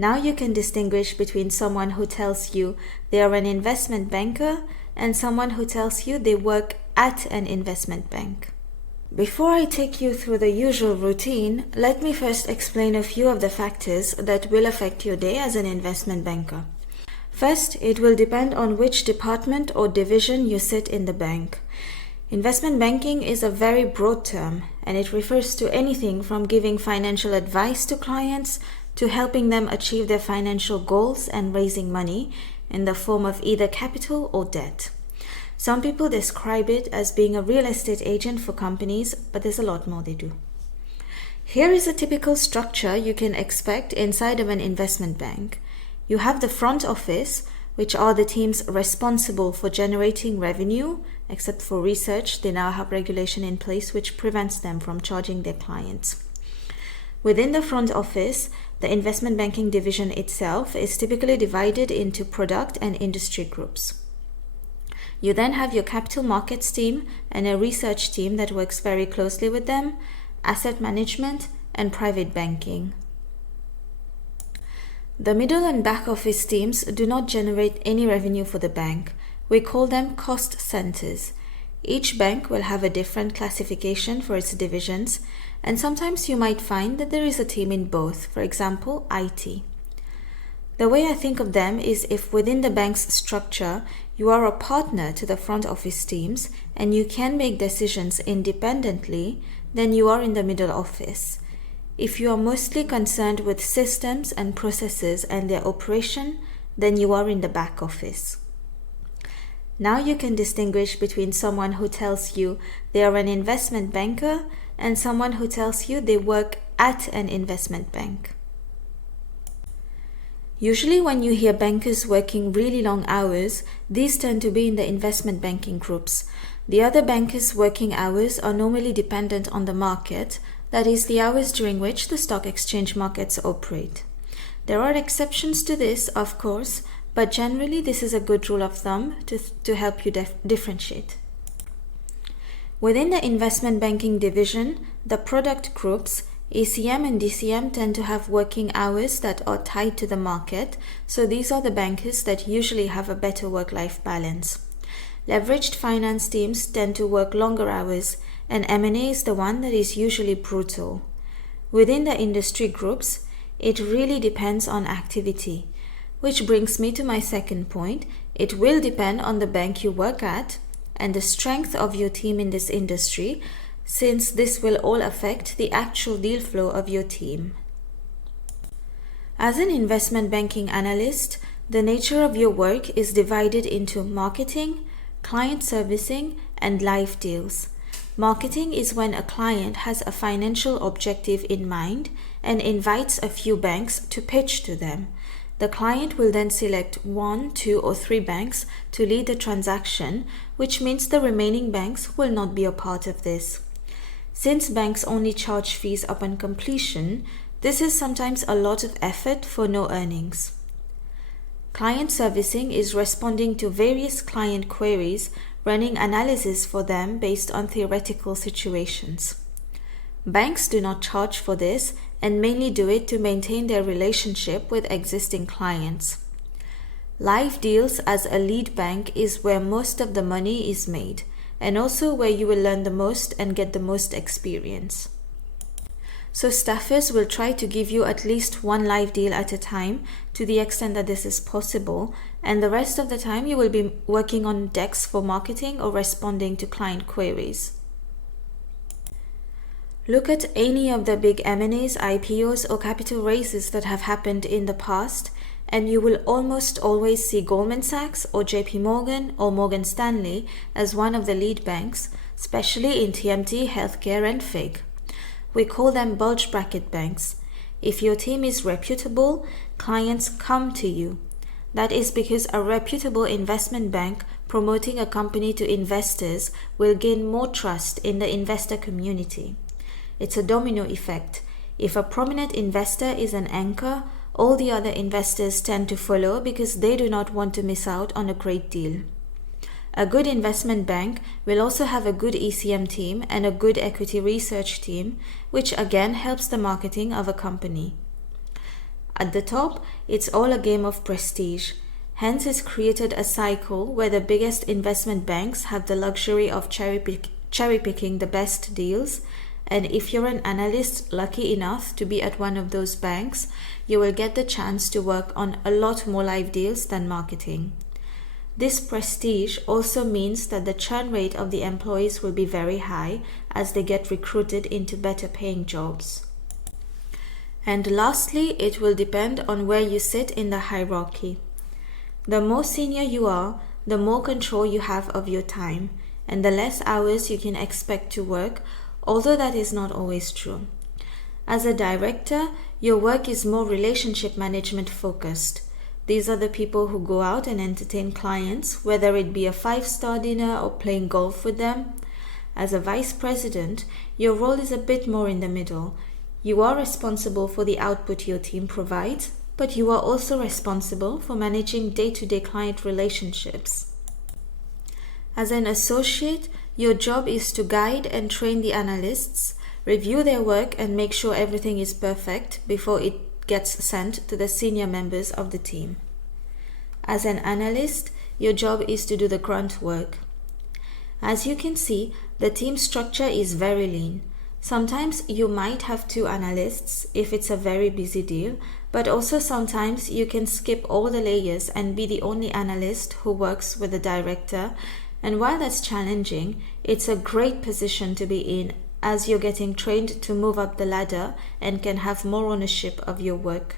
Now you can distinguish between someone who tells you they are an investment banker and someone who tells you they work at an investment bank. Before I take you through the usual routine, let me first explain a few of the factors that will affect your day as an investment banker. First, it will depend on which department or division you sit in the bank. Investment banking is a very broad term, and it refers to anything from giving financial advice to clients to helping them achieve their financial goals and raising money in the form of either capital or debt. Some people describe it as being a real estate agent for companies, but there's a lot more they do. Here is a typical structure you can expect inside of an investment bank. You have the front office, which are the teams responsible for generating revenue. Except for research, they now have regulation in place which prevents them from charging their clients. Within the front office, the investment banking division itself is typically divided into product and industry groups. You then have your capital markets team and a research team that works very closely with them, asset management, and private banking. The middle and back office teams do not generate any revenue for the bank. We call them cost centers. Each bank will have a different classification for its divisions, and sometimes you might find that there is a team in both, for example, IT. The way I think of them is if within the bank's structure, you are a partner to the front office teams and you can make decisions independently, then you are in the middle office. If you are mostly concerned with systems and processes and their operation, then you are in the back office. Now you can distinguish between someone who tells you they are an investment banker and someone who tells you they work at an investment bank. Usually when you hear bankers working really long hours, these tend to be in the investment banking groups. The other bankers' working hours are normally dependent on the market, that is, the hours during which the stock exchange markets operate. There are exceptions to this, of course, but generally this is a good rule of thumb to help you differentiate. Within the investment banking division, the product groups, ECM and DCM, tend to have working hours that are tied to the market, so these are the bankers that usually have a better work-life balance. Leveraged finance teams tend to work longer hours, and M&A is the one that is usually brutal. Within the industry groups, it really depends on activity. Which brings me to my second point. It will depend on the bank you work at and the strength of your team in this industry, since this will all affect the actual deal flow of your team. As an investment banking analyst, the nature of your work is divided into marketing, client servicing, and live deals. Marketing is when a client has a financial objective in mind and invites a few banks to pitch to them. The client will then select 1, 2, or 3 banks to lead the transaction, which means the remaining banks will not be a part of this. Since banks only charge fees upon completion, this is sometimes a lot of effort for no earnings. Client servicing is responding to various client queries, running analysis for them based on theoretical situations. Banks do not charge for this and mainly do it to maintain their relationship with existing clients. Live deals as a lead bank is where most of the money is made, and also where you will learn the most and get the most experience. So staffers will try to give you at least one live deal at a time to the extent that this is possible, and the rest of the time you will be working on decks for marketing or responding to client queries. Look at any of the big M&As, IPOs, or capital raises that have happened in the past, and you will almost always see Goldman Sachs or JP Morgan or Morgan Stanley as one of the lead banks, especially in TMT, healthcare, and FIG. We call them bulge bracket banks. If your team is reputable, clients come to you. That is because a reputable investment bank promoting a company to investors will gain more trust in the investor community. It's a domino effect. If a prominent investor is an anchor, all the other investors tend to follow because they do not want to miss out on a great deal. A good investment bank will also have a good ECM team and a good equity research team, which again helps the marketing of a company. At the top, it's all a game of prestige. Hence, it's created a cycle where the biggest investment banks have the luxury of cherry-picking the best deals, and if you're an analyst lucky enough to be at one of those banks, you will get the chance to work on a lot more live deals than marketing. This prestige also means that the churn rate of the employees will be very high as they get recruited into better paying jobs. And lastly, it will depend on where you sit in the hierarchy. The more senior you are, the more control you have of your time, and the less hours you can expect to work, although that is not always true. As a director, your work is more relationship management focused. These are the people who go out and entertain clients, whether it be a 5-star dinner or playing golf with them. As a vice president, your role is a bit more in the middle. You are responsible for the output your team provides, but you are also responsible for managing day-to-day client relationships. As an associate, your job is to guide and train the analysts, review their work and make sure everything is perfect before it gets sent to the senior members of the team. As an analyst, your job is to do the grunt work. As you can see, the team structure is very lean. Sometimes you might have 2 analysts if it's a very busy deal, but also sometimes you can skip all the layers and be the only analyst who works with the director. And while that's challenging, it's a great position to be in as you're getting trained to move up the ladder and can have more ownership of your work.